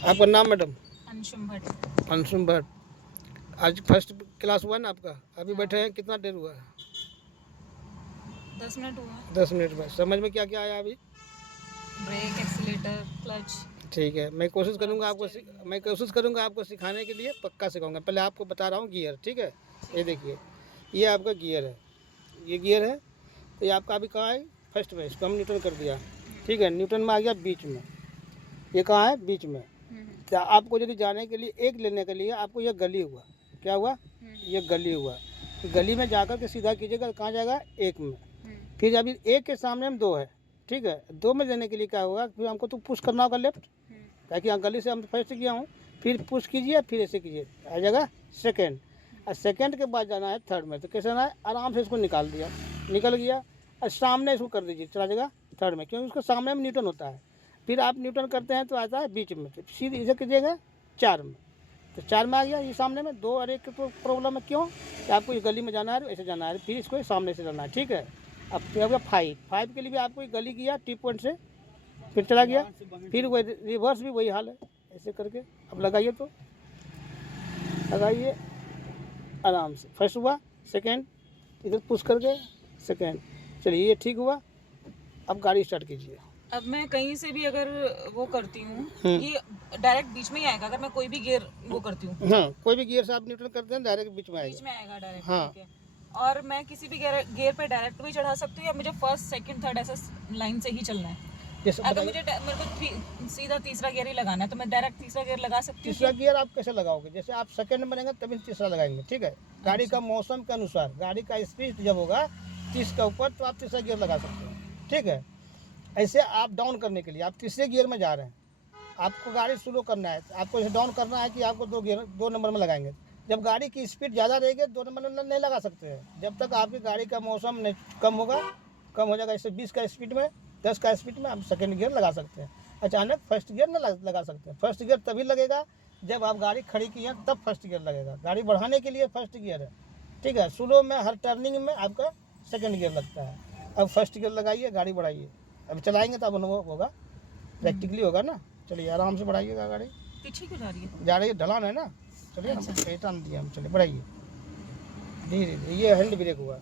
आपका नाम मैडम? अंशुम भट्ट। अंशुम भट्ट। आज फर्स्ट क्लास हुआ ना आपका? अभी हाँ। बैठे हैं, कितना देर हुआ? 10 मिनट हुआ। 10 मिनट में। समझ में क्या क्या आया अभी? Brake, accelerator, clutch. ठीक है, मैं कोशिश थोड़ा करूँगा बहुत स्टीयरिंग। मैं कोशिश करूँगा आपको सिखाने के लिए, पक्का सिखाऊंगा। पहले आपको बता रहा हूँ गियर, ठीक है? ये देखिए, ये आपका गियर है, ये गियर है। तो ये आपका अभी कहाँ है? फर्स्ट में। इसको हम न्यूट्रल कर दिया, ठीक है? न्यूट्रल में आ गया बीच में। ये कहाँ है? बीच में। तो आपको यदि जाने के लिए एक लेने के लिए आपको ये गली हुआ, क्या हुआ? ये गली हुआ। गली में जाकर के सीधा कीजिएगा, कहाँ जाएगा? एक में। फिर अभी एक के सामने हम दो है, ठीक है? दो में लेने के लिए क्या होगा? फिर हमको तो पुश करना होगा लेफ्ट, ताकि यहाँ गली से हम फर्स्ट किया हूँ। फिर पुश कीजिए, फिर ऐसे कीजिए, आ जाएगा सेकेंड। और सेकेंड के बाद जाना है थर्ड में। तो कैसे आना है? आराम से इसको निकाल दिया, निकल गया। और सामने इसको कर दीजिए, चला जाएगा थर्ड में, क्योंकि उसके सामने में न्यूटन होता है। फिर आप न्यूटन करते हैं तो आता है बीच में, तो सीधे इसे कीजिएगा चार में। तो चार में आ गया ये सामने में। दो और एक की प्रॉब्लम है, क्यों? कि आपको ये गली में जाना है, ऐसे जाना है, फिर इसको सामने से जाना है, ठीक है? अब फिर आपका फाइव के लिए भी आपको ये गली किया टी पॉइंट से, फिर चला गया। फिर वही रिवर्स भी वही हाल है, ऐसे करके। अब लगाइए, तो लगाइए आराम से। फर्स्ट हुआ, सेकेंड, इधर पुश करके सेकेंड। चलिए, ये ठीक हुआ। अब गाड़ी स्टार्ट कीजिए। अब मैं कहीं से भी अगर वो करती हूँ, ये डायरेक्ट बीच में ही आएगा अगर मैं कोई भी गियर वो करती हूँ? हाँ, कोई भी गियर से आप न्यूट्रल करते हैं डायरेक्ट बीच में आएगा। बीच में आएगा डायरेक्ट, हाँ। ठीक है। और मैं किसी भी गियर पे डायरेक्ट भी चढ़ा सकती हूँ या मुझे फर्स्ट सेकंड थर्ड ऐसा लाइन से ही चलना है? जैसे अगर मेरे को सीधा तीसरा गियर ही लगाना है तो मैं डायरेक्ट तीसरा गियर लगा सकती हूँ? तीसरा गियर आप कैसे लगाओगे? जैसे आप सेकंड में रहेंगे तभी तीसरा लगाएंगे, ठीक है? गाड़ी का मौसम के अनुसार, गाड़ी का स्पीड जब होगा 30 के ऊपर, तो आप तीसरा गियर लगा सकते हैं, ठीक है? ऐसे आप डाउन करने के लिए आप तीसरे गियर में जा रहे हैं, आपको गाड़ी स्लो करना है, आपको ऐसे डाउन करना है कि आपको दो नंबर में लगाएंगे। जब गाड़ी की स्पीड ज़्यादा रहेगी 2 नंबर में नहीं लगा सकते हैं, जब तक आपकी गाड़ी का मौसम कम होगा, कम हो जाएगा। जैसे 20 का स्पीड में, 10 का स्पीड में आप सेकेंड गियर लगा सकते हैं। अचानक फर्स्ट गियर न लगा सकते हैं। फर्स्ट गियर तभी लगेगा जब आप गाड़ी खड़ी की है, तब फर्स्ट गियर लगेगा। गाड़ी बढ़ाने के लिए फर्स्ट गियर है, ठीक है? स्लो में हर टर्निंग में आपका सेकेंड गियर लगता है। अब फर्स्ट गियर लगाइए, गाड़ी बढ़ाइए। अब चलाएंगे तो अब अनुभव होगा, प्रैक्टिकली होगा ना। चलिए आराम से बढ़ाइएगा गाड़ी। पीछे क्यों जा रही है? जा रही है, ढलान है ना। चलिए हम टान दिया हम, चलिए बढ़ाइए धीरे धीरे। ये हैंड ब्रेक हुआ,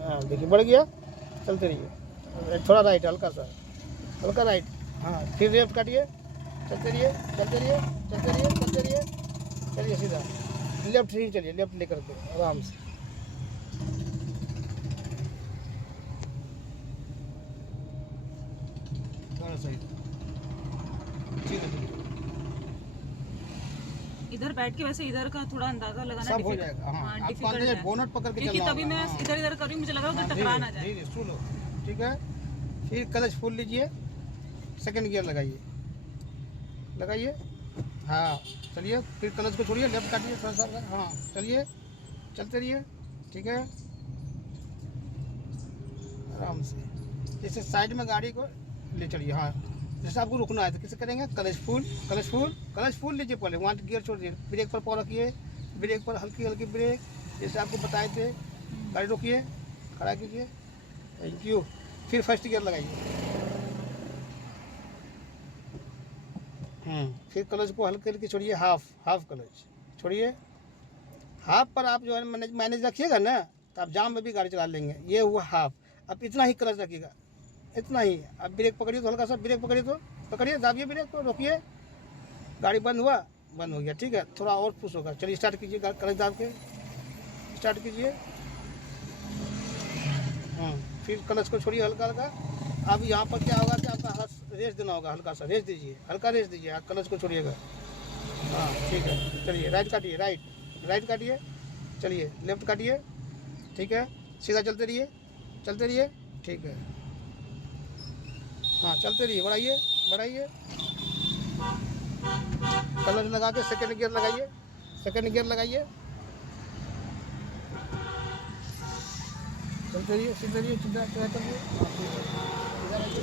हाँ देखिए बढ़ गया। चलते रहिए, थोड़ा राइट, हल्का सा, हल्का राइट। हाँ, फिर लेफ्ट काटिए, चलते रहिए, चलते रहिए, चलते रहिए, चलते रहिए। चलिए सीधा लेफ्ट ही चलिए, लेफ्ट लेकर के आराम से। इधर बैठ के वैसे इधर का थोड़ा अंदाजा लगाना सब हो जाएगा। हाँ, आप बोनट पकड़ के क्योंकि चलना तभी होगा। मैं हाँ। इधर इधर कर रही हूँ, मुझे लगा उधर टकरा ना जाए। धीरे सुनो, ठीक है? फिर क्लच फुल लीजिए, सेकंड गियर लगाइए, लगाइए। हाँ चलिए, फिर क्लच को छोड़िए, लेफ्ट काटिए थोड़ा सा। हाँ चलिए, चलते रहिए, ठीक है? आराम से, जैसे साइड में गाड़ी को ले चलिए। हाँ, जैसे आपको रुकना है तो कैसे करेंगे? Clutch full, clutch full, clutch full लीजिए पहले, वहाँ गियर छोड़ दीजिए। ब्रेक पर पाँव रखिए, ब्रेक पर हल्की हल्की ब्रेक, जैसे आपको बताए थे। गाड़ी रोकिए, खड़ा कीजिए, थैंक यू। फिर फर्स्ट गियर लगाइए। फिर क्लच को हल्के हल्के छोड़िए, हाफ क्लच छोड़िए। हाफ पर आप जो है मैनेज रखिएगा ना, तो आप जाम में भी गाड़ी चला लेंगे। ये हुआ हाफ। अब इतना ही क्लच रखिएगा, इतना ही। अब ब्रेक पकड़िए, तो हल्का सा ब्रेक पकड़िए, तो पकड़िए, दाबिए ब्रेक को, रोकिए। गाड़ी बंद हुआ, बंद हो गया, ठीक है? थोड़ा और पुश होगा। चलिए स्टार्ट कीजिए, क्लच दाब के स्टार्ट कीजिए। फिर क्लच को छोड़िए हल्का हल्का। अब यहाँ पर क्या होगा कि आपका हाथ रेस देना होगा, हल्का सा रेस दीजिए, हल्का रेस दीजिए। आप क्लच को छोड़िएगा। हाँ ठीक है, चलिए राइट काटिए, राइट काटिए, चलिए लेफ्ट काटिए, ठीक है? सीधा चलते रहिए, चलते रहिए, ठीक है? हाँ चलते रहिए, बढ़ाइए, बढ़ाइए। क्लच लगा के सेकंड गियर लगाइए, सेकंड गियर लगाइए, चलते रहिए, सीधे रहिए, सीधा चलिए। इधर आइए।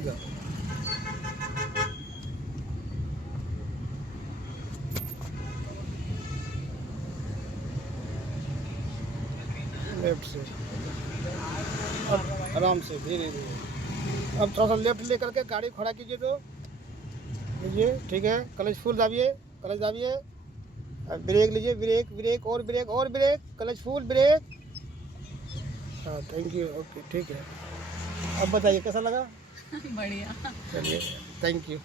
इधर लेफ्ट से, अब आराम से धीरे धीरे। अब थोड़ा सा लेफ्ट लेकर के गाड़ी खड़ा कीजिए, तो लीजिए, ठीक है। क्लच फुल दाबिए, क्लच दाबिए। अब ब्रेक लीजिए, ब्रेक ब्रेक और ब्रेक और ब्रेक, क्लच फुल ब्रेक। हाँ, थैंक यू, ओके, ठीक है। अब बताइए कैसा लगा? बढ़िया। चलिए, थैंक यू।